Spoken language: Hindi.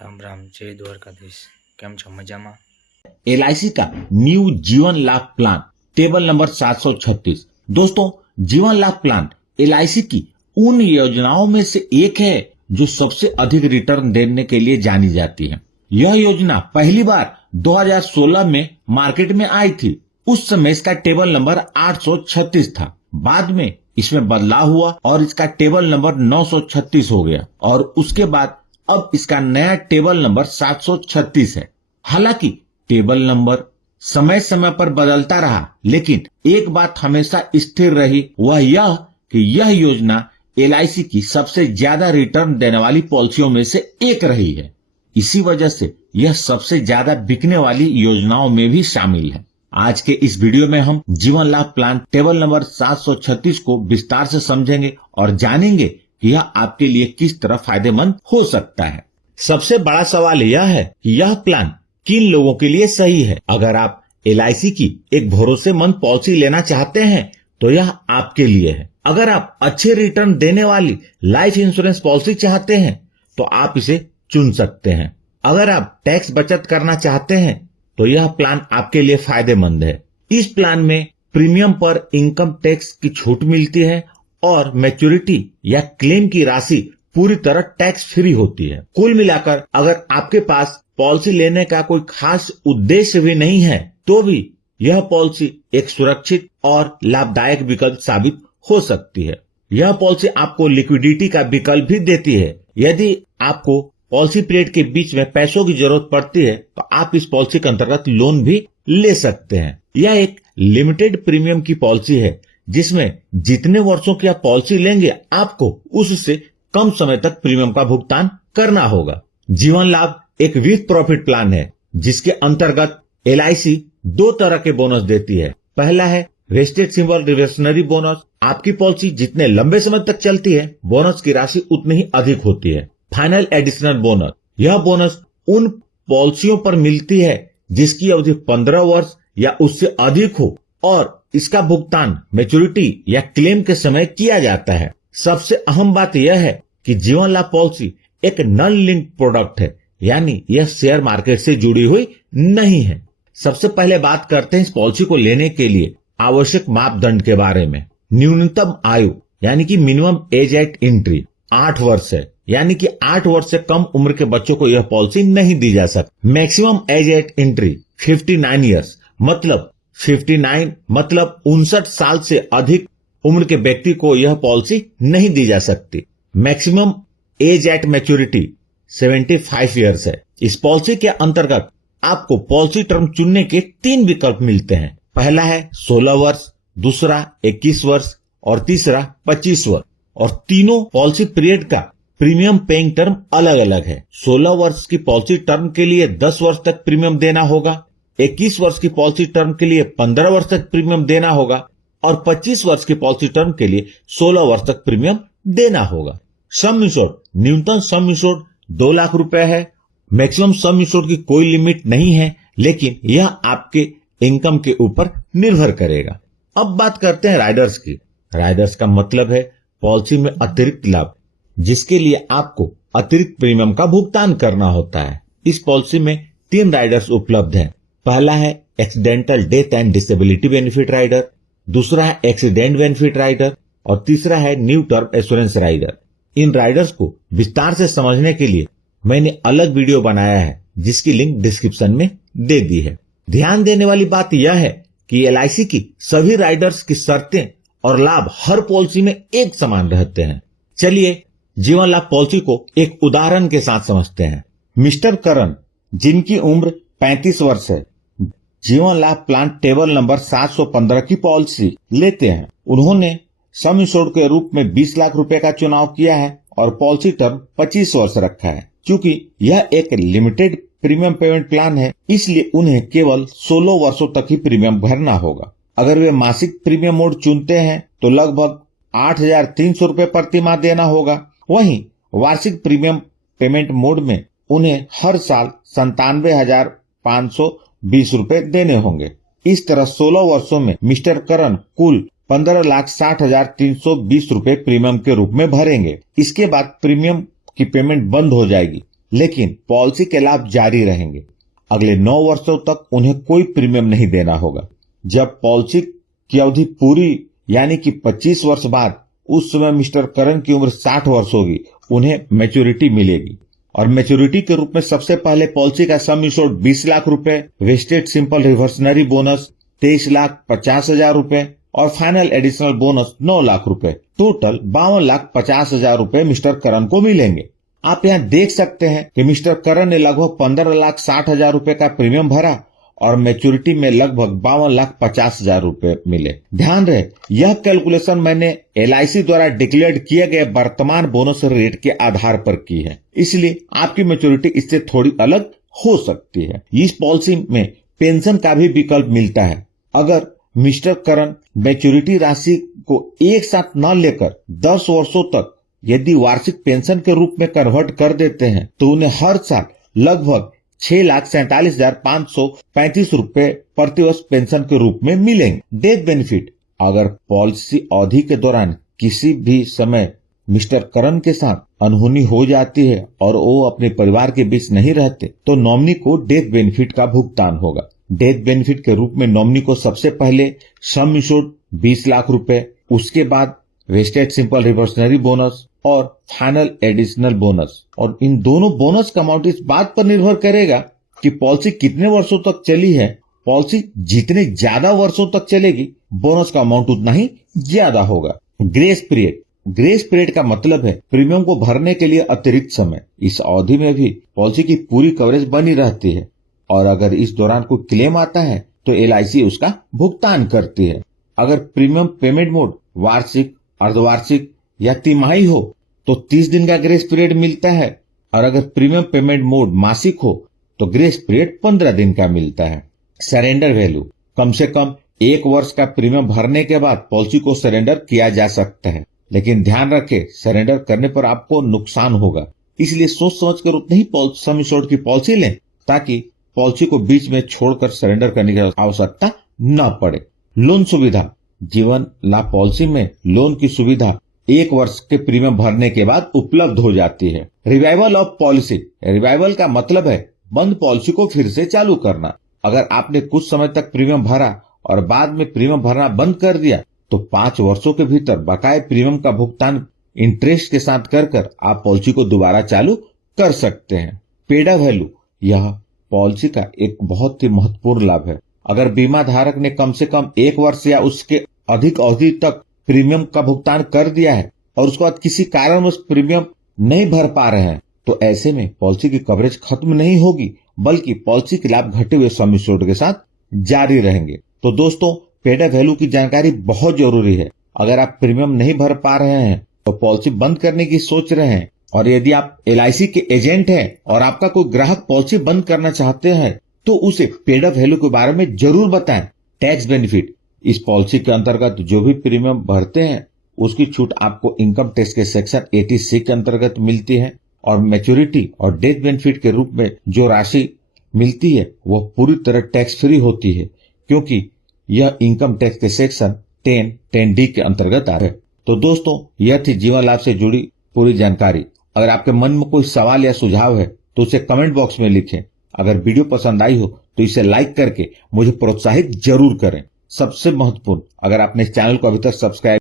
राम राम जय द्वारकाधीश। केम छो मजामा? LIC का न्यू जीवन लाभ प्लान टेबल नंबर 736। दोस्तों, जीवन लाभ प्लान LIC की उन योजनाओं में से एक है जो सबसे अधिक रिटर्न देने के लिए जानी जाती है। यह योजना पहली बार 2016 में मार्केट में आई थी। उस समय इसका टेबल नंबर 836 था। बाद में इसमें बदलाव हुआ और इसका टेबल नंबर 936 हो गया और उसके बाद अब इसका नया टेबल नंबर 736 है। हालांकि टेबल नंबर समय समय पर बदलता रहा, लेकिन एक बात हमेशा स्थिर रही, वह यह कि यह योजना LIC की सबसे ज्यादा रिटर्न देने वाली पॉलिसियों में से एक रही है। इसी वजह से यह सबसे ज्यादा बिकने वाली योजनाओं में भी शामिल है। आज के इस वीडियो में हम जीवन लाभ प्लान टेबल नंबर 736 को विस्तार से समझेंगे और जानेंगे कि यह आपके लिए किस तरह फायदेमंद हो सकता है। सबसे बड़ा सवाल यह है कि यह प्लान किन लोगों के लिए सही है। अगर आप LIC की एक भरोसेमंद पॉलिसी लेना चाहते हैं तो यह आपके लिए है। अगर आप अच्छे रिटर्न देने वाली लाइफ इंश्योरेंस पॉलिसी चाहते हैं तो आप इसे चुन सकते हैं। अगर आप टैक्स बचत करना चाहते हैं तो यह प्लान आपके लिए फायदेमंद है। इस प्लान में प्रीमियम पर इनकम टैक्स की छूट मिलती है और मैच्योरिटी या क्लेम की राशि पूरी तरह टैक्स फ्री होती है। कुल मिलाकर अगर आपके पास पॉलिसी लेने का कोई खास उद्देश्य भी नहीं है तो भी यह पॉलिसी एक सुरक्षित और लाभदायक विकल्प साबित हो सकती है। यह पॉलिसी आपको लिक्विडिटी का विकल्प भी देती है। यदि आपको पॉलिसी पीरियड के बीच में पैसों की जरूरत पड़ती है तो आप इस पॉलिसी के अंतर्गत लोन भी ले सकते हैं। यह एक लिमिटेड प्रीमियम की पॉलिसी है जिसमें जितने वर्षों की आप पॉलिसी लेंगे आपको उससे कम समय तक प्रीमियम का भुगतान करना होगा। जीवन लाभ एक विथ प्रॉफिट प्लान है जिसके अंतर्गत LIC दो तरह के बोनस देती है। पहला है वेस्टेड सिंबल रिवर्सनरी बोनस। आपकी पॉलिसी जितने लंबे समय तक चलती है बोनस की राशि उतनी ही अधिक होती है। फाइनल एडिशनल बोनस, यह बोनस उन पॉलिसियों पर मिलती है जिसकी अवधि 15 वर्ष या उससे अधिक हो और इसका भुगतान मैच्योरिटी या क्लेम के समय किया जाता है। सबसे अहम बात यह है कि जीवन लाभ पॉलिसी एक नॉन लिंक प्रोडक्ट है, यानी यह शेयर मार्केट से जुड़ी हुई नहीं है। सबसे पहले बात करते हैं इस पॉलिसी को लेने के लिए आवश्यक मापदंड के बारे में। न्यूनतम आयु यानी कि मिनिमम एज एट एंट्री 8 वर्ष है, यानी कि 8 वर्ष से कम उम्र के बच्चों को यह पॉलिसी नहीं दी जा सकती। Maximum age eight entry 59 years, मतलब 59 मतलब 59 साल से अधिक उम्र के व्यक्ति को यह पॉलिसी नहीं दी जा सकती। Maximum age at maturity 75 years है। इस पॉलिसी के अंतर्गत आपको पॉलिसी टर्म चुनने के 3 विकल्प मिलते हैं। पहला है 16 वर्ष, दूसरा 21 वर्ष और तीसरा 25 वर्ष। और तीनों पॉलिसी पीरियड का प्रीमियम पेइंग टर्म अलग अलग है। 16 वर्ष की पॉलिसी टर्म के लिए 10 वर्ष तक प्रीमियम देना होगा। 21 वर्ष की पॉलिसी टर्म के लिए 15 वर्ष तक प्रीमियम देना होगा और 25 वर्ष की पॉलिसी टर्म के लिए 16 वर्ष तक प्रीमियम देना होगा। सम इंश्योर्ड, न्यूनतम सम इंश्योर्ड 2 लाख रुपए है। मैक्सिमम सम इंश्योर्ड की कोई लिमिट नहीं है, लेकिन यह आपके इनकम के ऊपर निर्भर करेगा। अब बात करते हैं राइडर्स की। राइडर्स का मतलब है पॉलिसी में अतिरिक्त लाभ जिसके लिए आपको अतिरिक्त प्रीमियम का भुगतान करना होता है। इस पॉलिसी में 3 राइडर्स उपलब्ध हैं। पहला है accidental death and disability benefit rider, दूसरा है एक्सीडेंट बेनिफिट राइडर और तीसरा है न्यू टर्म एश्योरेंस राइडर। इन राइडर्स को विस्तार से समझने के लिए मैंने अलग वीडियो बनाया है जिसकी लिंक डिस्क्रिप्शन में दे दी है। ध्यान देने वाली बात यह है कि LIC की सभी राइडर्स की शर्तें और लाभ हर पॉलिसी में एक समान रहते हैं। चलिए जीवन लाभ पॉलिसी को एक उदाहरण के साथ समझते हैं। मिस्टर करण, जिनकी उम्र 35 वर्ष है, जीवन लाभ प्लान टेबल नंबर 715 की पॉलिसी लेते हैं। उन्होंने सम इंश्योर्ड के रूप में 20 लाख रुपए का चुनाव किया है और पॉलिसी टर्म 25 वर्ष रखा है। क्योंकि यह एक लिमिटेड प्रीमियम पेमेंट प्लान है, इसलिए उन्हें केवल 16 वर्षों तक ही प्रीमियम भरना होगा। अगर वे मासिक प्रीमियम मोड चुनते हैं तो लगभग 8,300 रुपए प्रति माह देना होगा। वहीं वार्षिक प्रीमियम पेमेंट मोड में उन्हें हर साल 97,520 रुपए देने होंगे। इस तरह 16 वर्षों में मिस्टर करण कुल 15,60,320 रुपए प्रीमियम के रूप में भरेंगे। इसके बाद प्रीमियम की पेमेंट बंद हो जाएगी लेकिन पॉलिसी के लाभ जारी रहेंगे। अगले 9 वर्षों तक उन्हें कोई प्रीमियम नहीं देना होगा। जब पॉलिसी की अवधि पूरी यानी कि 25 वर्ष बाद, उस समय मिस्टर करण की उम्र 60 वर्ष होगी, उन्हें मैच्योरिटी मिलेगी। और मैच्योरिटी के रूप में सबसे पहले पॉलिसी का सम इंश्योर्ड 20 लाख रुपए, वेस्टेड सिंपल रिवर्सनरी बोनस 23,50,000 रुपए और फाइनल एडिशनल बोनस 9 लाख रुपए, टोटल 52,50,000 रुपए मिस्टर करण को मिलेंगे। आप यहाँ देख सकते हैं कि मिस्टर करण ने लगभग 15,60,000 रुपए का प्रीमियम भरा और मैच्योरिटी में लगभग 52,50,000 रुपए मिले। ध्यान रहे, यह कैलकुलेशन मैंने LIC द्वारा डिक्लेयर किए गए वर्तमान बोनस रेट के आधार पर की है, इसलिए आपकी मैच्योरिटी इससे थोड़ी अलग हो सकती है। इस पॉलिसी में पेंशन का भी विकल्प मिलता है। अगर मिस्टर करण मैच्योरिटी राशि को एक साथ न लेकर 10 वर्षों तक यदि वार्षिक पेंशन के रूप में कन्वर्ट कर देते हैं तो उन्हें हर साल लगभग 6,47,535 रुपए प्रतिवर्ष पेंशन के रूप में मिलेंगे। डेथ बेनिफिट, अगर पॉलिसी अवधि के दौरान किसी भी समय मिस्टर करण के साथ अनहोनी हो जाती है और वो अपने परिवार के बीच नहीं रहते तो नॉमिनी को डेथ बेनिफिट का भुगतान होगा। डेथ बेनिफिट के रूप में नॉमिनी को सबसे पहले सम इंश्योर्ड 20 लाख रुपए, उसके बाद वेस्टेड सिंपल रिवर्सनरी बोनस और फाइनल एडिशनल बोनस, और इन दोनों बोनस का अमाउंट इस बात पर निर्भर करेगा कि पॉलिसी कितने वर्षों तक चली है। पॉलिसी जितने ज्यादा वर्षों तक चलेगी, बोनस का अमाउंट उतना ही ज्यादा होगा। ग्रेस पीरियड, ग्रेस पीरियड का मतलब है प्रीमियम को भरने के लिए अतिरिक्त समय। इस अवधि में भी पॉलिसी की पूरी कवरेज बनी रहती है और अगर इस दौरान कोई क्लेम आता है तो LIC उसका भुगतान करती है। अगर प्रीमियम पेमेंट मोड वार्षिक, अर्धवार्षिक या तिमाही हो तो 30 दिन का ग्रेस पीरियड मिलता है और अगर प्रीमियम पेमेंट मोड मासिक हो तो ग्रेस पीरियड 15 दिन का मिलता है। सरेंडर वैल्यू, कम से कम 1 वर्ष का प्रीमियम भरने के बाद पॉलिसी को सरेंडर किया जा सकता है, लेकिन ध्यान रखें सरेंडर करने पर आपको नुकसान होगा, इसलिए सोच समझ कर उतनी ही सम इंश्योर्ड की पॉलिसी लें ताकि पॉलिसी को बीच में छोड़कर सरेंडर करने की आवश्यकता न पड़े। लोन सुविधा, जीवन लाभ पॉलिसी में लोन की सुविधा 1 वर्ष के प्रीमियम भरने के बाद उपलब्ध हो जाती है। रिवाइवल ऑफ पॉलिसी, रिवाइवल का मतलब है बंद पॉलिसी को फिर से चालू करना। अगर आपने कुछ समय तक प्रीमियम भरा और बाद में प्रीमियम भरना बंद कर दिया तो 5 वर्षों के भीतर बकाये प्रीमियम का भुगतान इंटरेस्ट के साथ कर आप पॉलिसी को दोबारा चालू कर सकते हैं। पेड अप वैल्यू, यह पॉलिसी का एक बहुत ही महत्वपूर्ण लाभ है। अगर बीमा धारक ने कम से कम 1 वर्ष या उसके अधिक अवधि तक प्रीमियम का भुगतान कर दिया है और उसके बाद किसी कारण उस प्रीमियम नहीं भर पा रहे हैं तो ऐसे में पॉलिसी की कवरेज खत्म नहीं होगी, बल्कि पॉलिसी के लाभ घटे हुए सम इंश्योर्ड के साथ जारी रहेंगे। तो दोस्तों, पेड अप वैल्यू की जानकारी बहुत जरूरी है। अगर आप प्रीमियम नहीं भर पा रहे हैं तो पॉलिसी बंद करने की सोच रहे हैं और यदि आप LIC के एजेंट हैं और आपका कोई ग्राहक पॉलिसी बंद करना चाहते हैं तो उसे पेड अप वैल्यू के बारे में जरूर बताएं। टैक्स बेनिफिट, इस पॉलिसी के अंतर्गत जो भी प्रीमियम भरते हैं उसकी छूट आपको इनकम टैक्स के सेक्शन 86 के अंतर्गत मिलती है और मैच्योरिटी और डेथ बेनिफिट के रूप में जो राशि मिलती है वह पूरी तरह टैक्स फ्री होती है, क्योंकि यह इनकम टैक्स के सेक्शन 10(10)(d) के अंतर्गत आ रहे हैं। तो दोस्तों, यह थी जीवन लाभ से जुड़ी पूरी जानकारी। अगर आपके मन में कोई सवाल या सुझाव है तो उसे कमेंट बॉक्स में लिखें। अगर वीडियो पसंद आई हो तो इसे लाइक करके मुझे प्रोत्साहित जरूर करें। सबसे महत्वपूर्ण, अगर आपने इस चैनल को अभी तक सब्सक्राइब